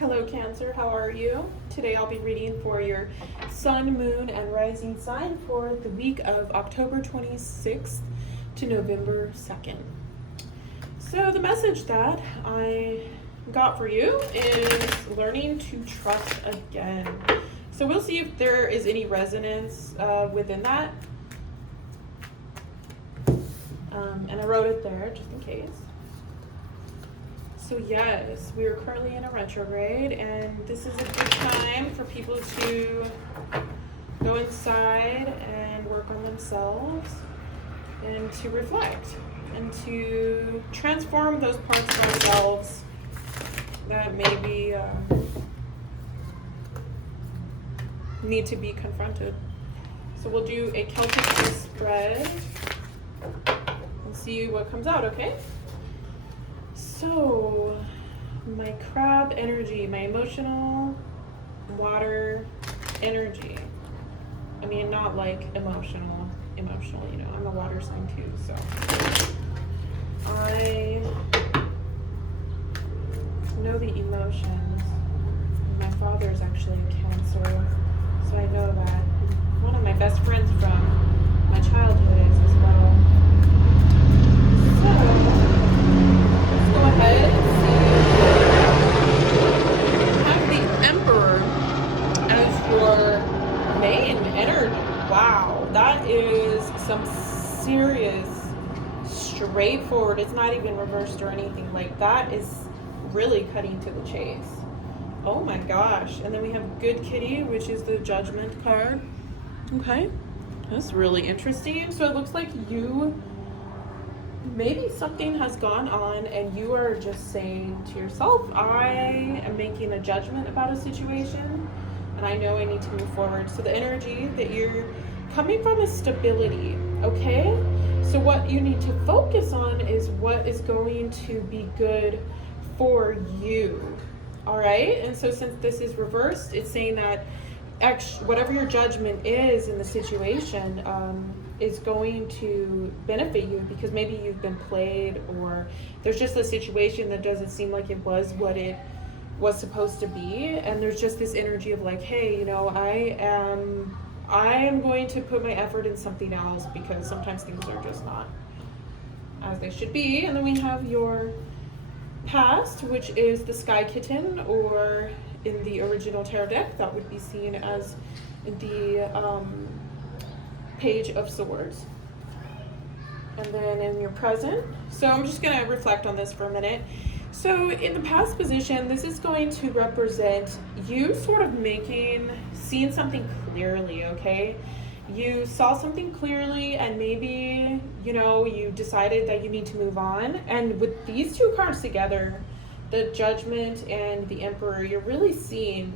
Hello Cancer, how are you? Today I'll be reading for your Sun, Moon, and Rising sign for the week of October 26th to November 2nd. So the message that I got for you is learning to trust again. So we'll see if there is any resonance within that. And I wrote it there just in case. So yes, we are currently in a retrograde, and this is a good time for people to go inside and work on themselves and to reflect and to transform those parts of ourselves that maybe need to be confronted. So we'll do a Celtic spread and see what comes out, okay? So, my crab energy, my emotional water energy. I mean, not like emotional, you know, I'm a water sign too, so. I know the emotions. My father is actually a Cancer, so I know that. One of my best friends from my childhood is as well. So, go ahead and have the Emperor as your main energy. Wow, that is some serious, straightforward. It's not even reversed or anything. Like, that is really cutting to the chase. Oh my gosh. And then we have Good Kitty, which is the Judgment card. Okay, that's really interesting. So it looks like maybe something has gone on and you are just saying to yourself, I am making a judgment about a situation and I know I need to move forward. So the energy that you're coming from is stability, okay? So what you need to focus on is what is going to be good for you, all right? And so since this is reversed, it's saying that whatever your judgment is in the situation, is going to benefit you because maybe you've been played or there's just a situation that doesn't seem like it was what it was supposed to be, and there's just this energy of like, hey, you know, I am going to put my effort in something else because sometimes things are just not as they should be. And then we have your past, which is the Sky Kitten, or in the original tarot deck that would be seen as the Page of Swords. And then in your present, so I'm just going to reflect on this for a minute. So in the past position, this is going to represent you sort of seeing something clearly, okay? You saw something clearly and maybe, you know, you decided that you need to move on. And with these two cards together, the Judgment and the Emperor, you're really seeing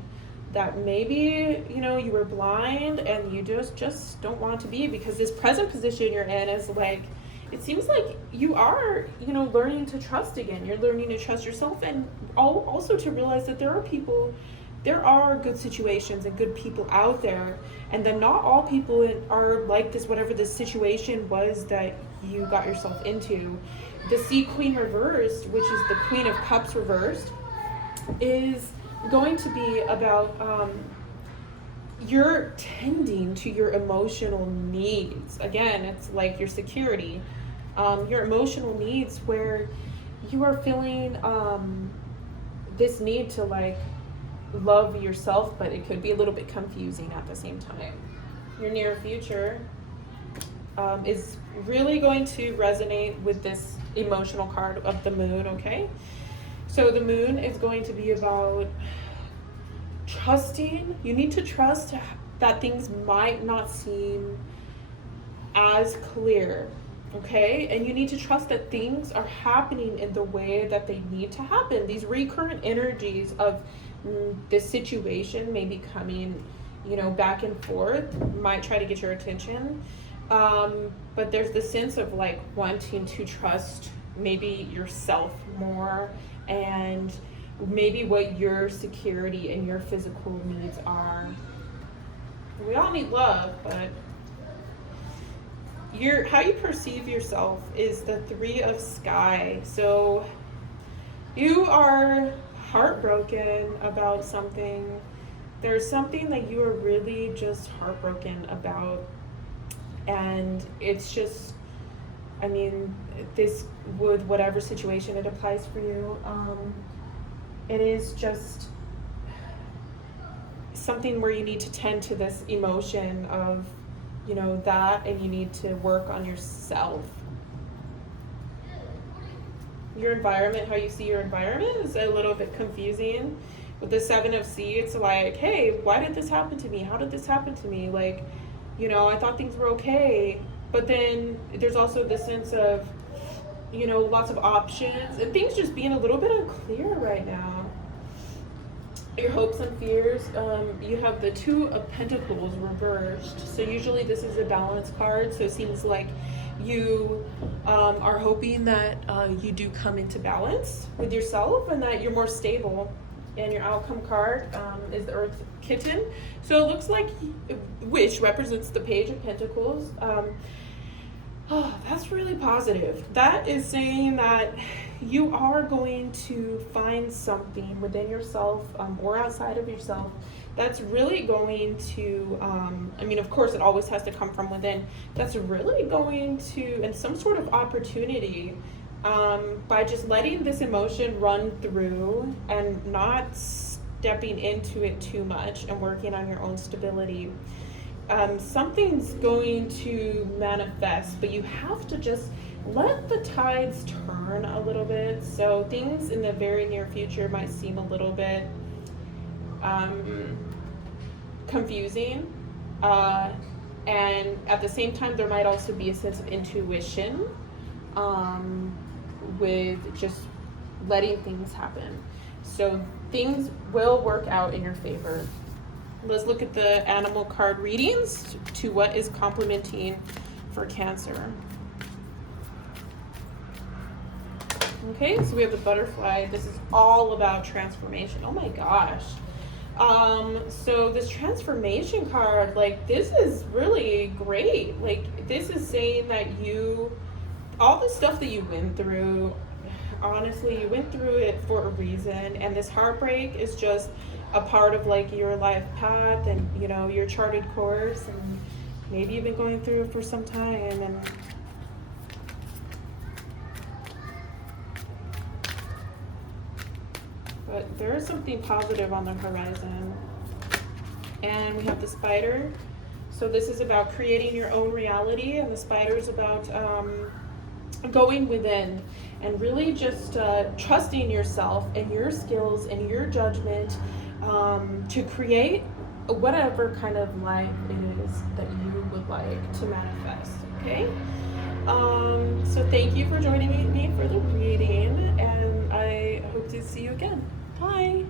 that maybe, you know, you were blind and you just don't want to be, because this present position you're in is like, it seems like you are, you know, learning to trust again. You're learning to trust yourself, and also to realize that there are good situations and good people out there, and then not all people are like this, whatever the situation was that you got yourself into. The Sea Queen reversed, which is the Queen of Cups reversed, is going to be about you're tending to your emotional needs. Again, it's like your security, your emotional needs, where you are feeling this need to like love yourself, but it could be a little bit confusing at the same time. Your near future is really going to resonate with this emotional card of the Moon, okay? So the Moon is going to be about trusting. You need to trust that things might not seem as clear, okay? And you need to trust that things are happening in the way that they need to happen. These recurrent energies of this situation may be coming, you know, back and forth, might try to get your attention. But there's the sense of like wanting to trust maybe yourself more, and maybe what your security and your physical needs are. We all need love, but how you perceive yourself is the Three of Sky. So you are heartbroken about something. There's something that you are really just heartbroken about. And it's just, I mean, this, with whatever situation it applies for you, it is just something where you need to tend to this emotion of, you know, that, and you need to work on yourself. Your environment, how you see your environment is a little bit confusing. With the 7 of Seeds, it's like, hey, why did this happen to me? How did this happen to me? Like, you know, I thought things were okay. But then there's also this sense of, you know, lots of options and things just being a little bit unclear right now. Your hopes and fears, you have the 2 of Pentacles reversed. So usually this is a balance card. So it seems like you are hoping that you do come into balance with yourself and that you're more stable. And your outcome card is the Earth Kitten. So it looks like, which represents the Page of Pentacles. Oh, that's really positive. That is saying that you are going to find something within yourself or outside of yourself that's really going to, I mean, of course, it always has to come from within. That's really going to, and some sort of opportunity, by just letting this emotion run through and not stepping into it too much and working on your own stability. Something's going to manifest, but you have to just let the tides turn a little bit. So things in the very near future might seem a little bit confusing, and at the same time there might also be a sense of intuition with just letting things happen. So things will work out in your favor. Let's look at the animal card readings to what is complementing for Cancer. Okay, so we have the butterfly. This is all about transformation. Oh my gosh. So this transformation card, like, this is really great. Like, this is saying that all the stuff that you went through, honestly, you went through it for a reason, and this heartbreak is just a part of, like, your life path and, you know, your charted course, and maybe you've been going through it for some time, and but there is something positive on the horizon. And we have the spider. So this is about creating your own reality, and the spider is about going within and really just trusting yourself and your skills and your judgment to create whatever kind of life it is that you would like to manifest. Okay, so thank you for joining me for the reading, and I hope to see you again. Bye.